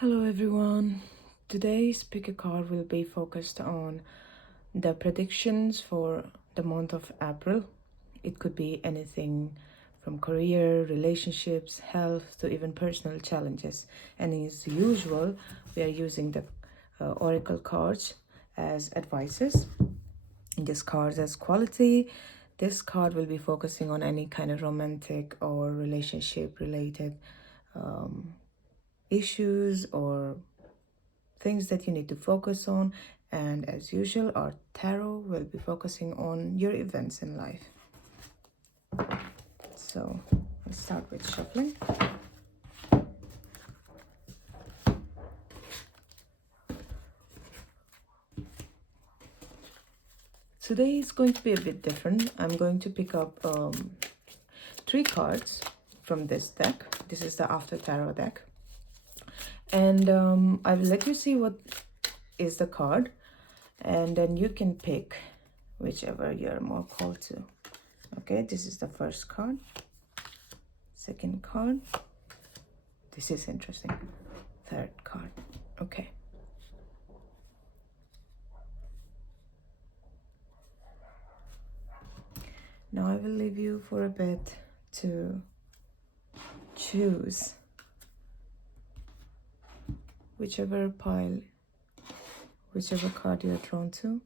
Hello everyone. Today's pick a card will be focused on the predictions for the month of April. It could be anything from career, relationships, health to even personal challenges. And as usual, we are using the oracle cards as advices. This card as quality. This card will be focusing on any kind of romantic or relationship related issues or things that you need to focus on. And as usual, our tarot will be focusing on your events in life. So let's start with shuffling. Today is going to be a bit different. I'm going to pick up 3 cards from this deck. This is the After Tarot deck. And I will let you see what is the card. And then you can pick whichever you're more called to. Okay, this is the first card. Second card. This is interesting. Third card. Okay. Now I will leave you for a bit to choose whichever pile, whichever card you're drawn to.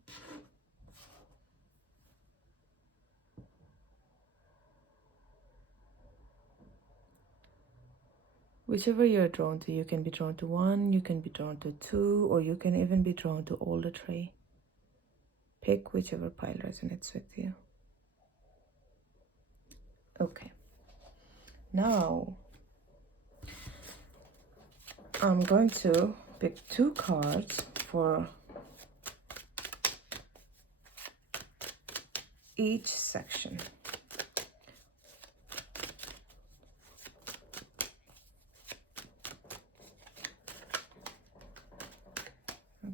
Whichever you're drawn to, you can be drawn to 1, you can be drawn to 2, or you can even be drawn to all the 3. Pick whichever pile resonates with you. Okay. Now, I'm going to pick 2 cards for each section.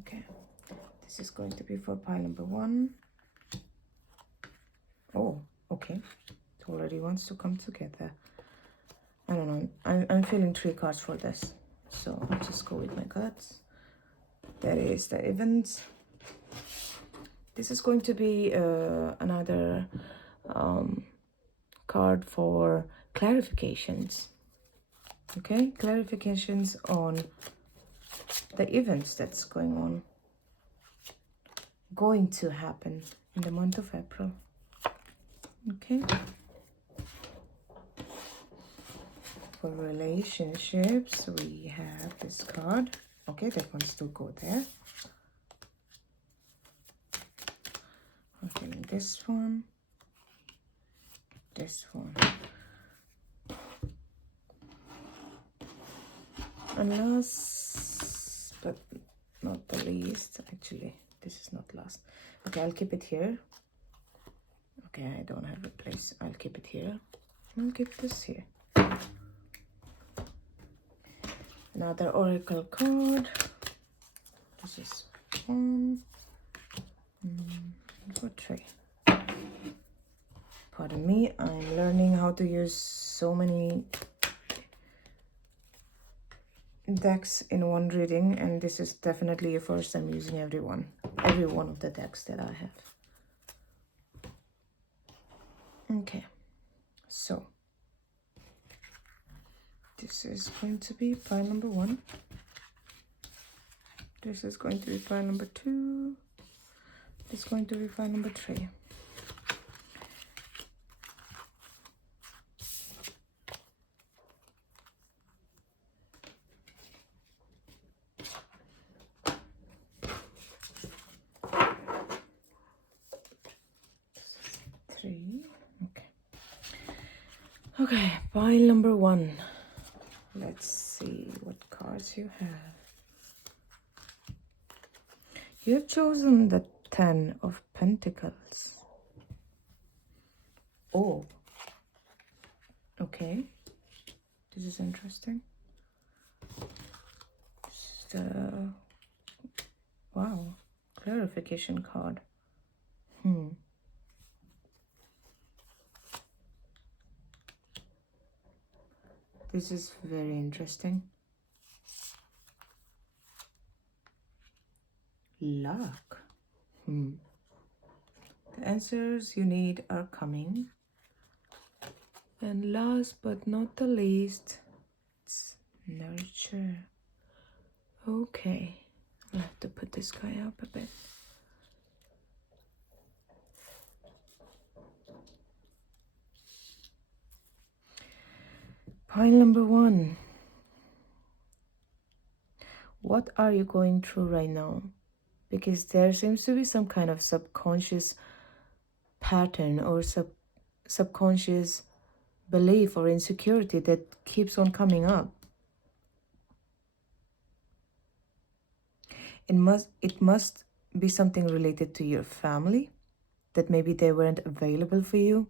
Okay. This is going to be for pile number 1. Oh, okay. It already wants to come together. I don't know. I'm feeling 3 cards for this. So I'll just go with my guts. There is the events. This is going to be another card for clarifications. Okay, clarifications on the events that's going to happen in the month of April. Okay. For relationships, we have this card. Okay, that wants to go there. Okay, this one. This one. And last but not the least, actually, this is not last. Okay, I'll keep it here. Okay, I don't have a place. I'll keep it here. I'll keep this here. Another oracle card. This is 1, 2, 3. Pardon me, I'm learning how to use so many decks in one reading, and this is definitely a first time using every one of the decks that I have. Okay, so this is going to be pile number 1. This is going to be pile number 2. This is going to be pile number 3. Okay, pile number 1. Let's see what cards you have. You have chosen the 10 of Pentacles. Oh, okay. This is interesting. This is the, wow, clarification card. This is very interesting. Luck. The answers you need are coming. And last but not the least, it's nurture. Okay, I'll have to put this guy up a bit. Pile number 1. What are you going through right now? Because there seems to be some kind of subconscious pattern or subconscious belief or insecurity that keeps on coming up. It must be something related to your family, that maybe they weren't available for you.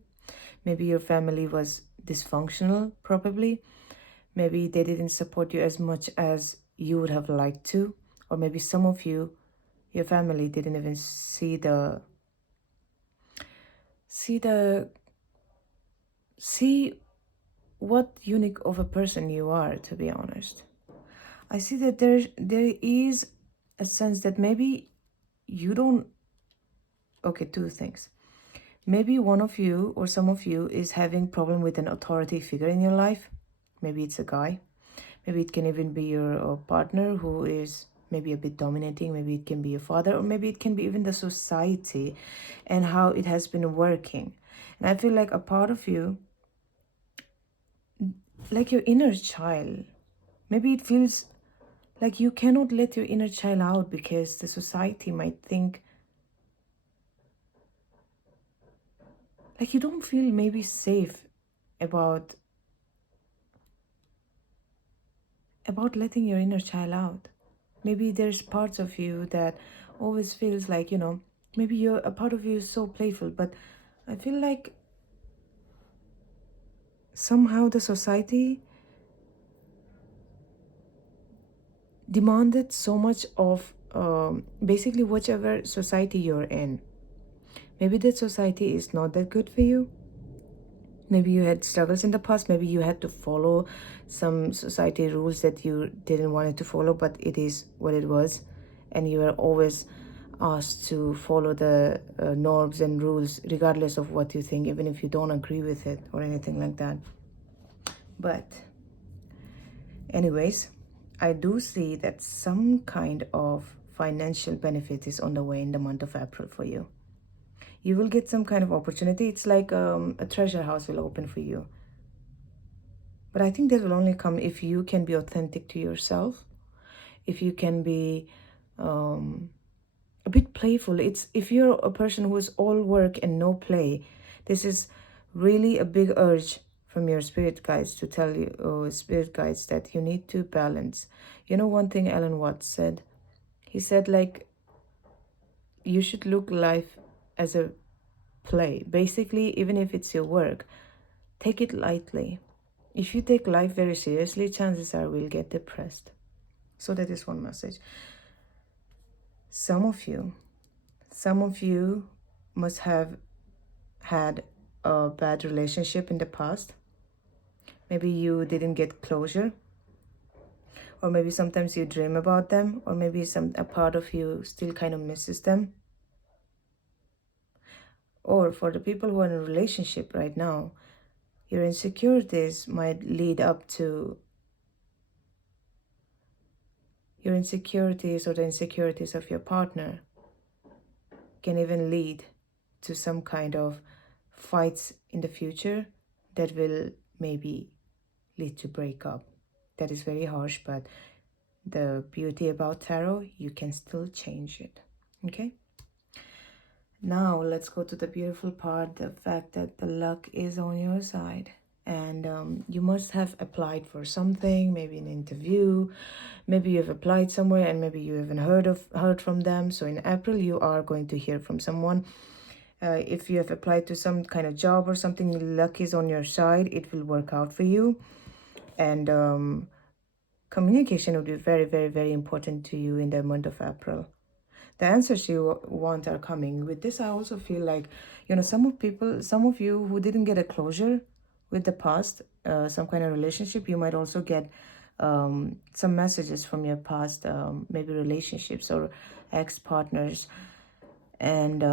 Maybe your family was dysfunctional, probably. Maybe they didn't support you as much as you would have liked to. Or maybe some of you, your family didn't even see what unique of a person you are, to be honest. I see that there is a sense that maybe you don't. Okay, 2 things. Maybe one of you or some of you is having problem with an authority figure in your life. Maybe it's a guy. Maybe it can even be your partner who is maybe a bit dominating. Maybe it can be your father, or maybe it can be even the society and how it has been working. And I feel like a part of you, like your inner child, maybe it feels like you cannot let your inner child out because the society might think, like, you don't feel maybe safe about letting your inner child out. Maybe there's parts of you that always feels like, maybe a part of you is so playful, but I feel like somehow the society demanded so much of basically whichever society you're in. Maybe that society is not that good for you. Maybe you had struggles in the past. Maybe you had to follow some society rules that you didn't want to follow, but it is what it was. And you were always asked to follow the norms and rules, regardless of what you think, even if you don't agree with it or anything like that. But anyways, I do see that some kind of financial benefit is on the way in the month of April for you. You will get some kind of opportunity. It's like a treasure house will open for you. But I think that will only come if you can be authentic to yourself, if you can be a bit playful. It's if you're a person who is all work and no play, this is really a big urge from your spirit guides to tell you, spirit guides, that you need to balance. You know, one thing Alan Watts said, he said, like, you should look life as a play. Basically, even if it's your work, take it lightly. If you take life very seriously, chances are we'll get depressed. So that is one message. Some of you must have had a bad relationship in the past. Maybe you didn't get closure, or maybe sometimes you dream about them, or maybe a part of you still kind of misses them. Or for the people who are in a relationship right now, your insecurities might lead up to your insecurities, or the insecurities of your partner can even lead to some kind of fights in the future that will maybe lead to breakup. That is very harsh, but the beauty about tarot, you can still change it. Okay? Now let's go to the beautiful part, the fact that the luck is on your side. And you must have applied for something, maybe an interview, maybe you've applied somewhere and maybe you haven't heard from them. So in April you are going to hear from someone. If you have applied to some kind of job or something, luck is on your side. It will work out for you. And communication would be very, very, very important to you in the month of April. The answers you want are coming. With this, I also feel like, some of you who didn't get a closure with the past, some kind of relationship, you might also get some messages from your past, maybe relationships or ex-partners, and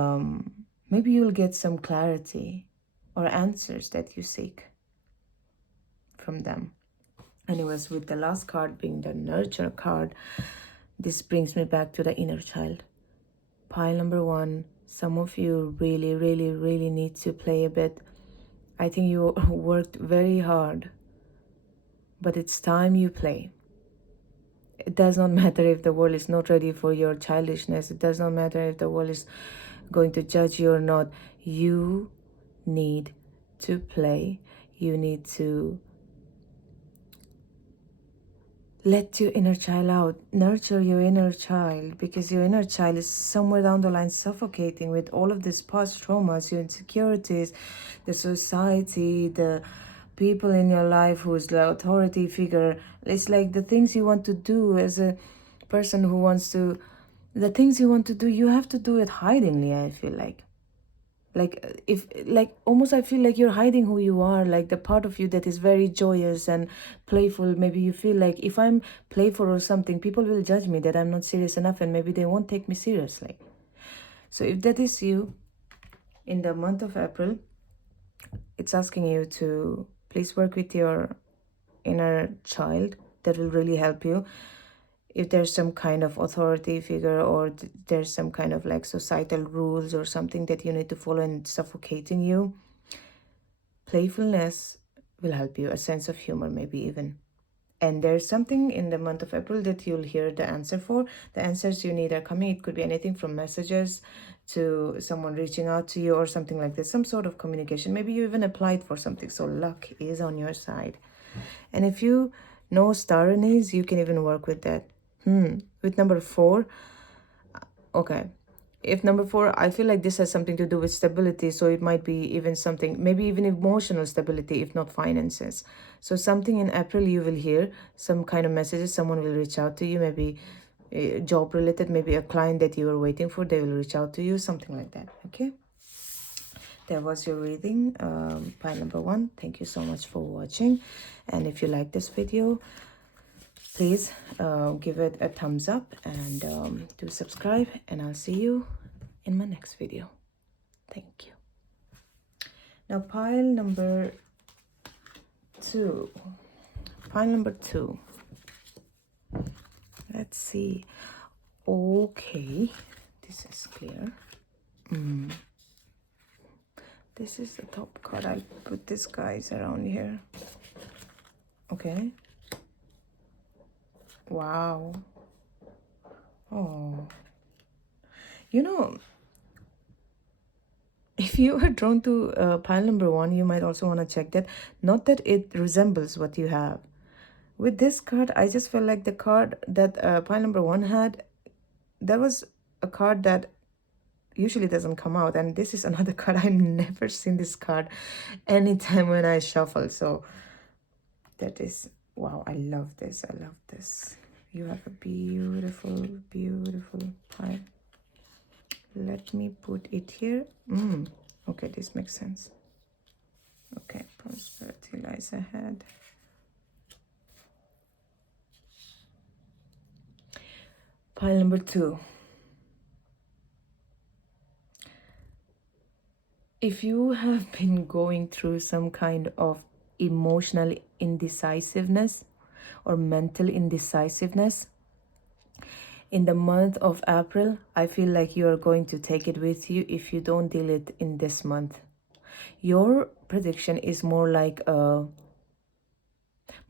maybe you'll get some clarity or answers that you seek from them. Anyways, with the last card being the nurture card, this brings me back to the inner child. Pile number one, some of you really, really, really need to play a bit. I think you worked very hard, but it's time you play. It does not matter if the world is not ready for your childishness. It does not matter if the world is going to judge you or not. You need to play. You need to let your inner child out. Nurture your inner child, because your inner child is somewhere down the line suffocating with all of these past traumas, your insecurities, the society, the people in your life who's the authority figure. It's like the things you want to do as a person who wants to, the things you want to do, you have to do it hidingly, I feel like if like almost I feel like you're hiding who you are, like the part of you that is very joyous and playful. Maybe you feel like if I'm playful or something, people will judge me that I'm not serious enough, and maybe they won't take me seriously. So if that is you, in the month of April, it's asking you to please work with your inner child. That will really help you. If there's some kind of authority figure, or there's some kind of like societal rules or something that you need to follow and suffocating you, playfulness will help you, a sense of humor maybe even. And there's something in the month of April that you'll hear the answer for. The answers you need are coming. It could be anything from messages to someone reaching out to you or something like this, some sort of communication. Maybe you even applied for something, so luck is on your side. And if you know star anise, you can even work with that. With number 4, okay. If number 4, I feel like this has something to do with stability, so it might be even something, maybe even emotional stability, if not finances. So something in April you will hear some kind of messages, someone will reach out to you, maybe job related, maybe a client that you were waiting for, they will reach out to you, something like that. Okay, that was your reading, pile number 1. Thank you so much for watching, and if you like this video, please give it a thumbs up and do subscribe, and I'll see you in my next video. Thank you. Now pile number 2. Pile number 2. Let's see. Okay, this is clear. This is the top card. I'll put these guys around here. Okay. Wow. Oh, you know, if you are drawn to pile number 1, you might also want to check that. Not that it resembles what you have. With this card, I just felt like the card that pile number 1 had, that was a card that usually doesn't come out. And this is another card. I've never seen this card anytime when I shuffle. So that is, wow, I love this. I love this. You have a beautiful, beautiful pile. Let me put it here. Okay, this makes sense. Okay, prosperity lies ahead. Pile number 2. If you have been going through some kind of emotional indecisiveness or mental indecisiveness, in the month of April, I feel like you are going to take it with you if you don't deal it in this month. Your prediction is more like an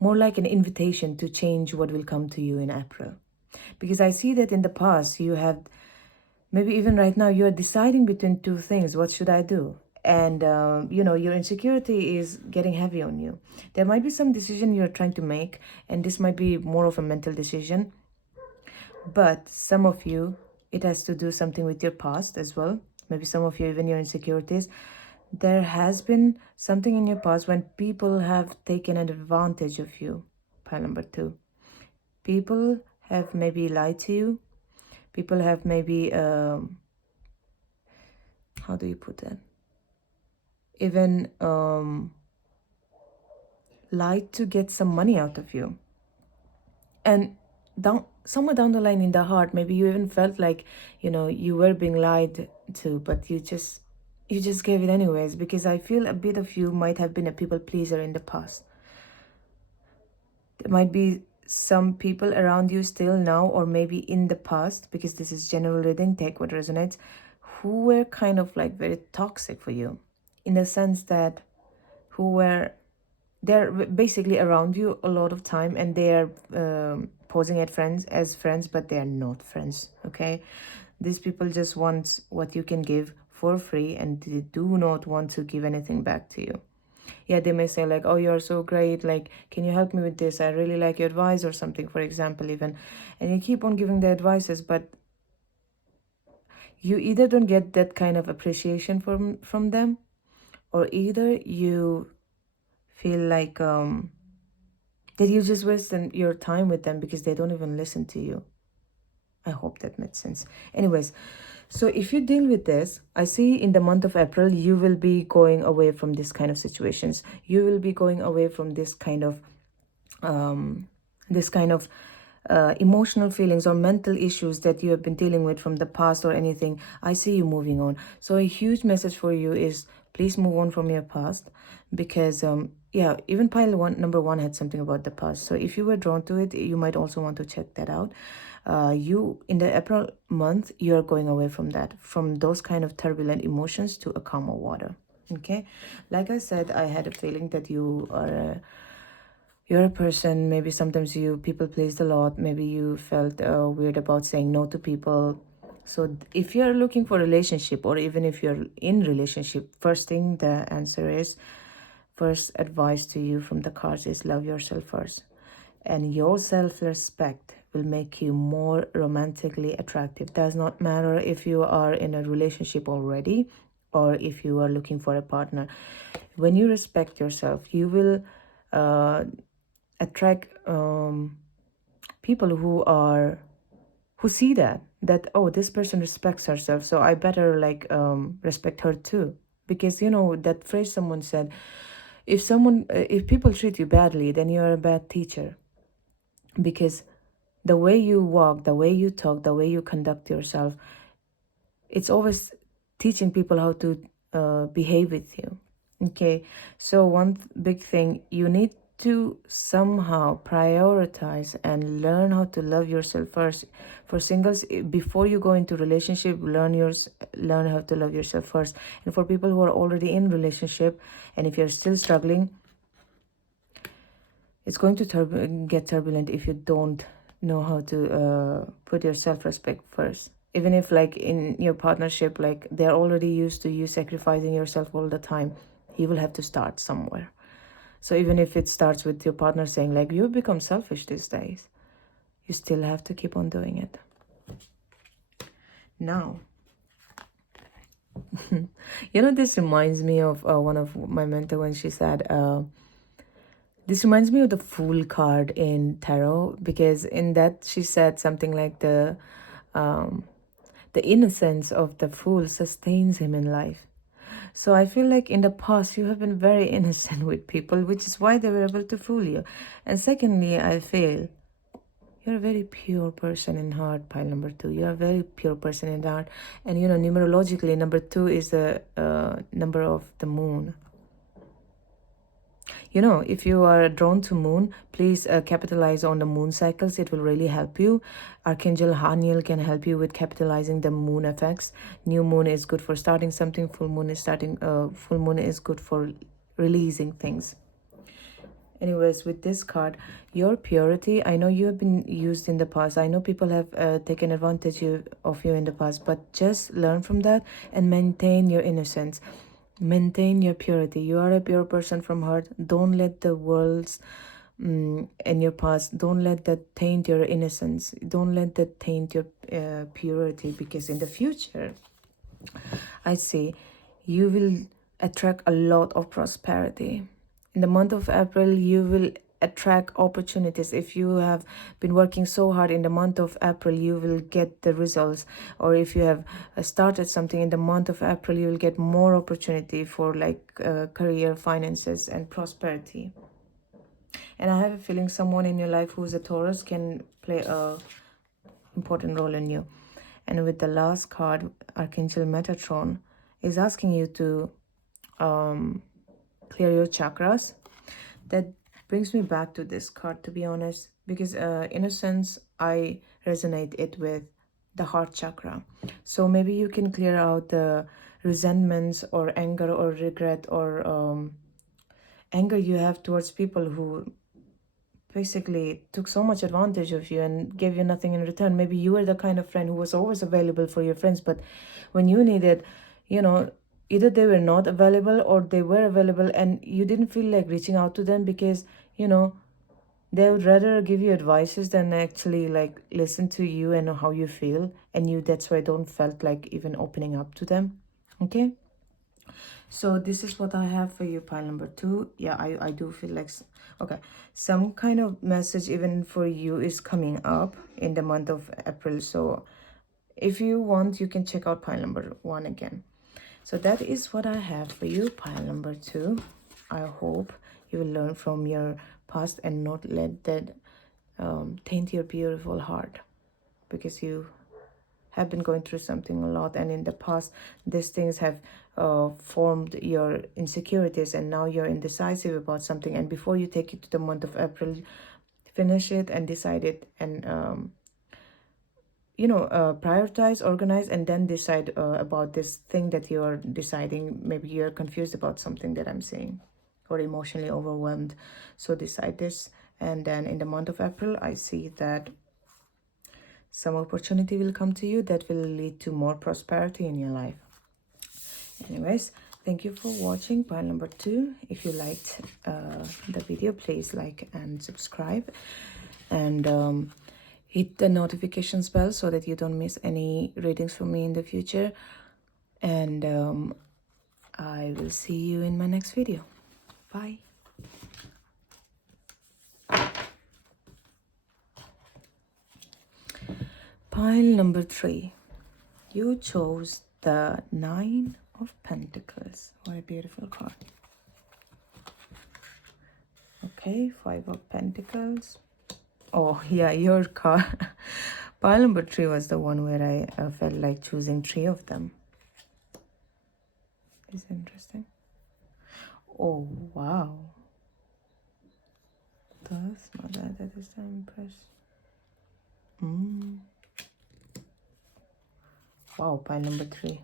invitation to change what will come to you in April. Because I see that in the past, you have, maybe even right now, you're deciding between two things. What should I do? And, your insecurity is getting heavy on you. There might be some decision you're trying to make, and this might be more of a mental decision. But some of you, it has to do something with your past as well. Maybe some of you, even your insecurities. There has been something in your past when people have taken advantage of you. Pile number 2. People have maybe lied to you. People have maybe, how do you put that? Even lied to get some money out of you. And somewhere down the line in the heart, maybe you even felt like, you were being lied to, but you just gave it anyways, because I feel a bit of you might have been a people pleaser in the past. There might be some people around you still now, or maybe in the past, because this is general reading, take what resonates, who were kind of like very toxic for you, in the sense that they're basically around you a lot of time, and they're posing as friends, but they are not friends. Okay, these people just want what you can give for free, and they do not want to give anything back to you. Yeah, they may say like, oh, you're so great, like, can you help me with this, I really like your advice, or something, for example, even. And you keep on giving the advices, but you either don't get that kind of appreciation from them, or either you feel like that you just wasting your time with them because they don't even listen to you. I hope that made sense. Anyways, so if you deal with this, I see in the month of April, you will be going away from this kind of situations. You will be going away from this kind of um, emotional feelings or mental issues that you have been dealing with from the past or anything. I see you moving on. So a huge message for you is, please move on from your past, because yeah, even pile one number one had something about the past. So if you were drawn to it, you might also want to check that out. You, in the April month, you're going away from that, from those kind of turbulent emotions, to a calmer water. Okay, like I said, I had a feeling that you're a person, maybe sometimes you people pleased a lot, maybe you felt weird about saying no to people. So if you're looking for a relationship, or even if you're in relationship, first thing, the answer is, first advice to you from the cards is, love yourself first, and your self-respect will make you more romantically attractive. Does not matter if you are in a relationship already, or if you are looking for a partner. When you respect yourself, you will attract people who see that, oh, this person respects herself, so I better like respect her too. Because that phrase someone said, if people treat you badly, then you're a bad teacher. Because the way you walk, the way you talk, the way you conduct yourself, it's always teaching people how to behave with you. Okay, so one big thing, you need to somehow prioritize and learn how to love yourself first. For singles, before you go into relationship, learn how to love yourself first. And for people who are already in relationship, and if you're still struggling, it's going to get turbulent if you don't know how to put your self-respect first. Even if like in your partnership, like they're already used to you sacrificing yourself all the time, you will have to start somewhere. So even if it starts with your partner saying like, you've become selfish these days, you still have to keep on doing it. Now, this reminds me of one of my mentor when she said, this reminds me of the Fool card in tarot, because in that she said something like the innocence of the fool sustains him in life. So I feel like in the past you have been very innocent with people, which is why they were able to fool you. And secondly, I feel you're a very pure person in heart, pile number two. You're a very pure person in heart. And numerologically, number two is the number of the moon. If you are drawn to moon, please capitalize on the moon cycles. It will really help you. Archangel Haniel can help you with capitalizing the moon effects. New moon is good for starting something. Full moon is good for releasing things. Anyways, with this card, your purity, I know you have been used in the past. I know people have taken advantage of you in the past, but just learn from that and maintain your innocence. Maintain your purity. You are a pure person from heart. Don't let the world's in your past, don't let that taint your innocence. Don't let that taint your purity, because in the future, I say, you will attract a lot of prosperity. In the month of April, you will attract opportunities. If you have been working so hard in the month of April, you will get the results. Or if you have started something in the month of April, you will get more opportunity for like career, finances, and prosperity. And I have a feeling someone in your life who's a Taurus can play a important role in you. And with the last card, Archangel Metatron is asking you to clear your chakras. That brings me back to this card, to be honest, because in a sense I resonate it with the heart chakra. So maybe you can clear out the resentments or anger or regret or anger you have towards people who basically took so much advantage of you and gave you nothing in return. Maybe you were the kind of friend who was always available for your friends, but when you needed, you know, either they were not available or they were available and you didn't feel like reaching out to them because, you know, they would rather give you advices than actually like listen to you and how you feel, and you that's why don't felt like even opening up to them. Okay, so this is what I have for you, pile number 2. Yeah, I do feel like okay, some kind of message even for you is coming up in the month of April. So if you want, you can check out pile number 1 again. So that is what I have for you, pile number 2. I hope you will learn from your past and not let that taint your beautiful heart, because you have been going through something a lot, and in the past these things have formed your insecurities, and now you're indecisive about something. And before you take it to the month of April, finish it and decide it, and prioritize, organize, and then decide about this thing that you're deciding. Maybe you're confused about something that I'm saying or emotionally overwhelmed, so decide this. And then in the month of April, I see that some opportunity will come to you that will lead to more prosperity in your life. Anyways, thank you for watching pile number 2. If you liked the video, please like and subscribe, and hit the notifications bell so that you don't miss any readings from me in the future. And I will see you in my next video. Bye. Pile number 3. You chose the 9 of Pentacles. What a beautiful card. Okay, 5 of Pentacles. Oh, yeah, your card. Pile number 3 was the one where I felt like choosing 3 of them. Is interesting. Oh, wow. Thus, Mother, that is the Empress. Wow, pile number 3.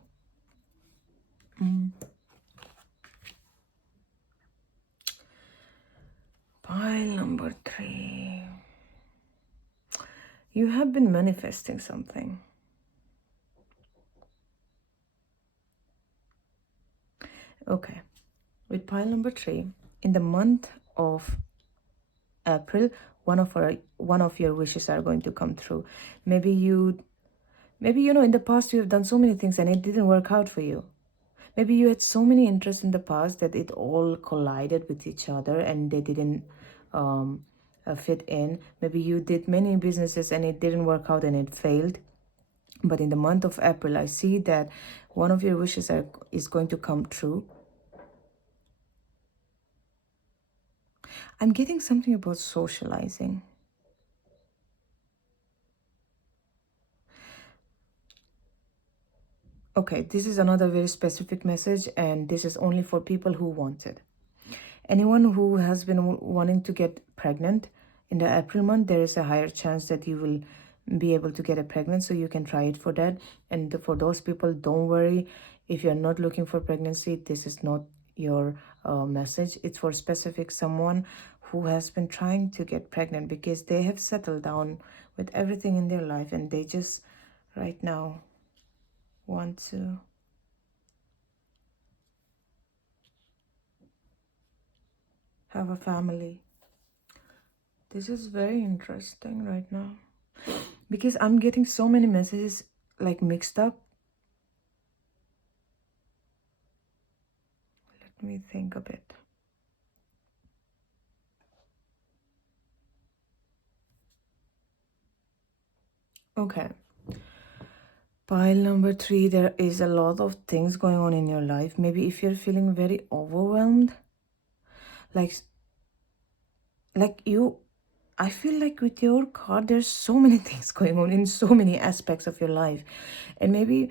Pile number 3. You have been manifesting something. Okay, with pile number 3, in the month of April, one of your wishes are going to come through. Maybe you know, in the past you have done so many things and it didn't work out for you. Maybe you had so many interests in the past that it all collided with each other and they didn't fit in. Maybe you did many businesses and it didn't work out and it failed. But in the month of April, I see that one of your wishes is going to come true. I'm getting something about socializing. Okay, this is another very specific message, and this is only for people who want it. Anyone who has been wanting to get pregnant in the April month, there is a higher chance that you will be able to get a pregnant, so you can try it for that. And for those people, don't worry. If you're not looking for pregnancy, this is not your message. It's for specific someone who has been trying to get pregnant because they have settled down with everything in their life and they just right now want to have a family. This is very interesting right now because I'm getting so many messages like mixed up. Let me think a bit. Okay. Pile number 3, there is a lot of things going on in your life. Maybe if you're feeling very overwhelmed, like like you, I feel like with your card, there's so many things going on in so many aspects of your life. And maybe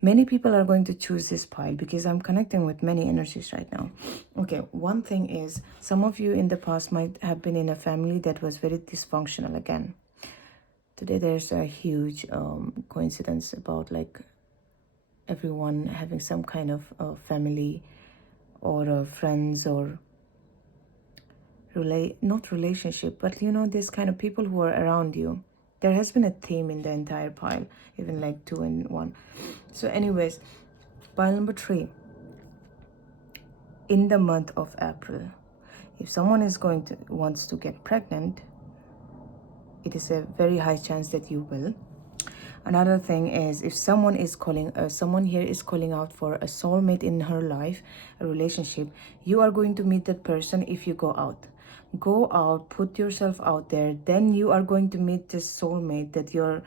many people are going to choose this pile because I'm connecting with many energies right now. Okay, one thing is some of you in the past might have been in a family that was very dysfunctional again. Today there's a huge coincidence about like everyone having some kind of family or friends or not relationship, but you know, this kind of people who are around you. There has been a theme in the entire pile, even like two and one. So anyways, pile number 3, in the month of April, if someone is going to wants to get pregnant, it is a very high chance that you will. Another thing is if someone is calling, someone here is calling out for a soulmate in her life, a relationship, you are going to meet that person if you go out. Go out, put yourself out there, then you are going to meet this soulmate that you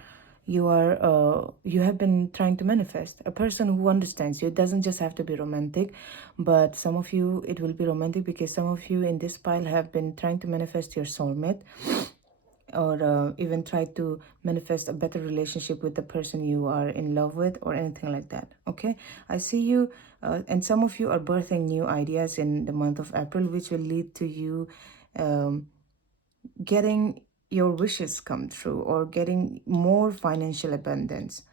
have been trying to manifest, a person who understands you. It doesn't just have to be romantic, but some of you it will be romantic because some of you in this pile have been trying to manifest your soulmate, or even try to manifest a better relationship with the person you are in love with or anything like that. Okay, I see you, and some of you are birthing new ideas in the month of April, which will lead to you um, getting your wishes come true or getting more financial abundance.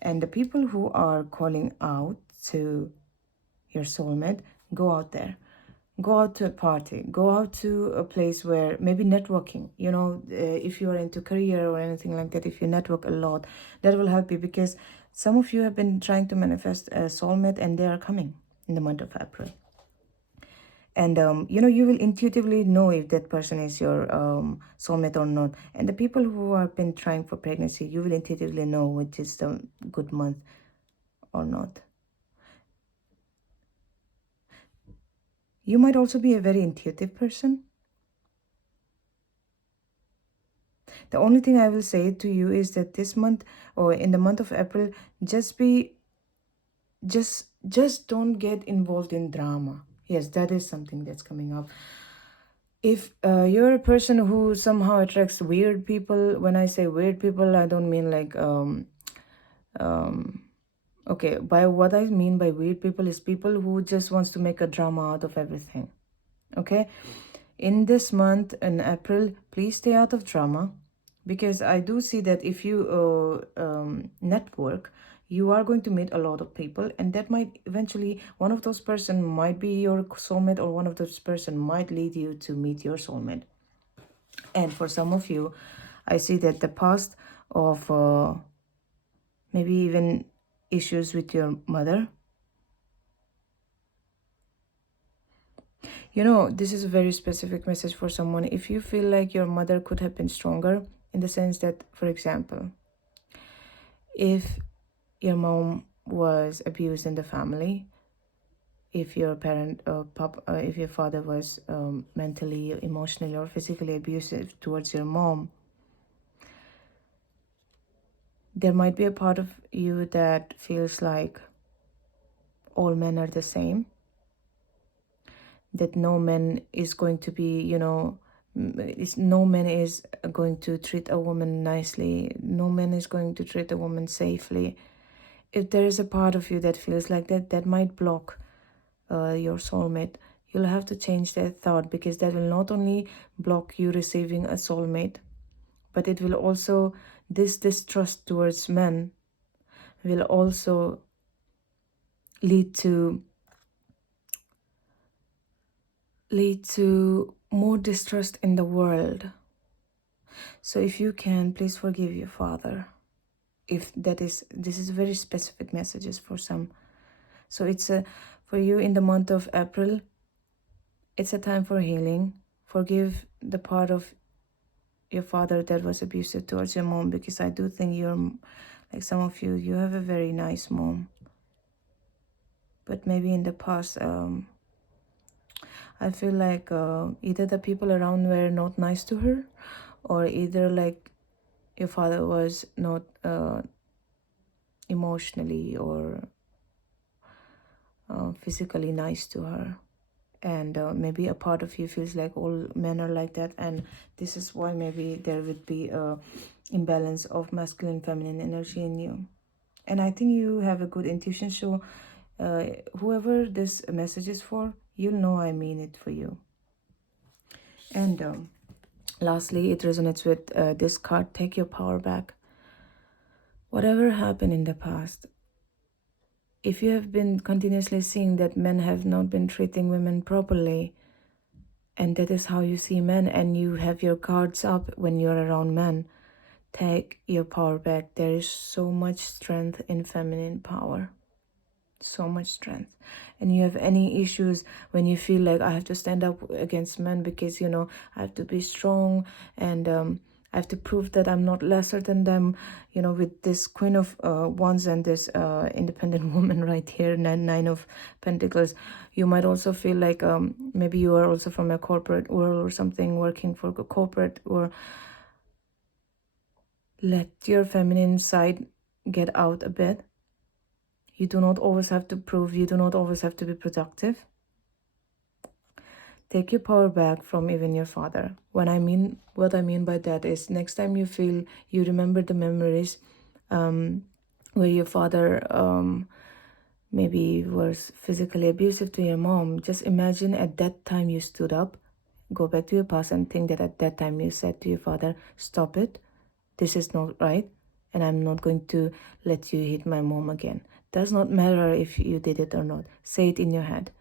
And the people who are calling out to your soulmate, go out there, go out to a party, go out to a place where maybe networking, you know, if you are into career or anything like that, if you network a lot, that will help you because some of you have been trying to manifest a soulmate and they are coming in the month of April. And you know, you will intuitively know if that person is your soulmate or not. And the people who have been trying for pregnancy, you will intuitively know which is the good month or not. You might also be a very intuitive person. The only thing I will say to you is that this month or in the month of April, just be just don't get involved in drama. Yes, that is something that's coming up. If you're a person who somehow attracts weird people, when I say weird people, I don't mean like um okay, by what I mean by weird people is people who just wants to make a drama out of everything. Okay, in this month in April, please stay out of drama, because I do see that if you network, you are going to meet a lot of people, and that might eventually, one of those person might be your soulmate, or one of those person might lead you to meet your soulmate. And for some of you, I see that the past of maybe even issues with your mother. You know, this is a very specific message for someone. If you feel like your mother could have been stronger, in the sense that, for example, if your mom was abused in the family, if your parent if your father was mentally, emotionally, or physically abusive towards your mom, there might be a part of you that feels like all men are the same, that no man is going to be, you know, no man is going to treat a woman nicely, no man is going to treat a woman safely. If there is a part of you that feels like that, that might block your soulmate. You'll have to change that thought, because that will not only block you receiving a soulmate, but it will also, this distrust towards men will also lead to more distrust in the world. So if you can, please forgive your father. If that is, this is very specific messages for some. So it's a, for you in the month of April, it's a time for healing. Forgive the part of your father that was abusive towards your mom, because I do think you're, like some of you, you have a very nice mom. But maybe in the past, I feel like either the people around were not nice to her, or either like your father was not emotionally or physically nice to her. and maybe a part of you feels like all men are like that, and this is why maybe there would be a imbalance of masculine feminine energy in you. And I think you have a good intuition, so whoever this message is for, you'll know I mean it for you. And lastly, it resonates with this card: take your power back. Whatever happened in the past, if you have been continuously seeing that men have not been treating women properly, and that is how you see men, and you have your guards up when you're around men, take your power back. There is so much strength in feminine power. So much strength. And you have any issues when you feel like I have to stand up against men because, you know, I have to be strong, and I have to prove that I'm not lesser than them, you know, with this Queen of Wands and this independent woman right here, nine of Pentacles. You might also feel like maybe you are also from a corporate world or something, working for a corporate, or let your feminine side get out a bit. You do not always have to prove, you do not always have to be productive. Take your power back from even your father. What I mean by that is, next time you feel, you remember the memories where your father maybe was physically abusive to your mom. Just imagine at that time you stood up, go back to your past and think that at that time you said to your father, stop it, this is not right, and I'm not going to let you hit my mom again. Does not matter if you did it or not. Say it in your head.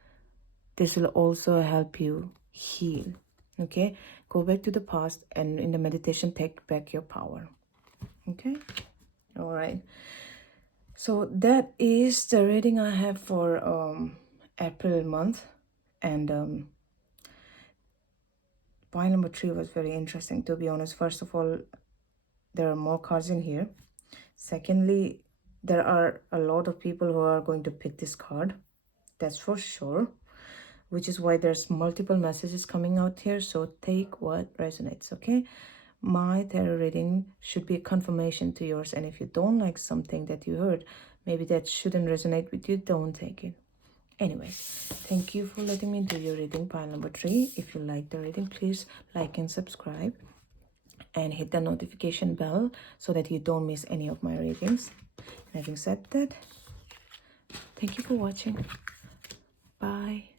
This will also help you heal. Okay? Go back to the past, and in the meditation, take back your power. Okay? All right. So that is the reading I have for April month. And pile number 3 was very interesting, to be honest. First of all, there are more cards in here. Secondly, there are a lot of people who are going to pick this card. That's for sure. Which is why there's multiple messages coming out here. So take what resonates, okay? My tarot reading should be a confirmation to yours. And if you don't like something that you heard, maybe that shouldn't resonate with you, don't take it. Anyways, thank you for letting me do your reading, pile number 3. If you like the reading, please like and subscribe. And hit the notification bell so that you don't miss any of my readings. Having said that, thank you for watching. Bye.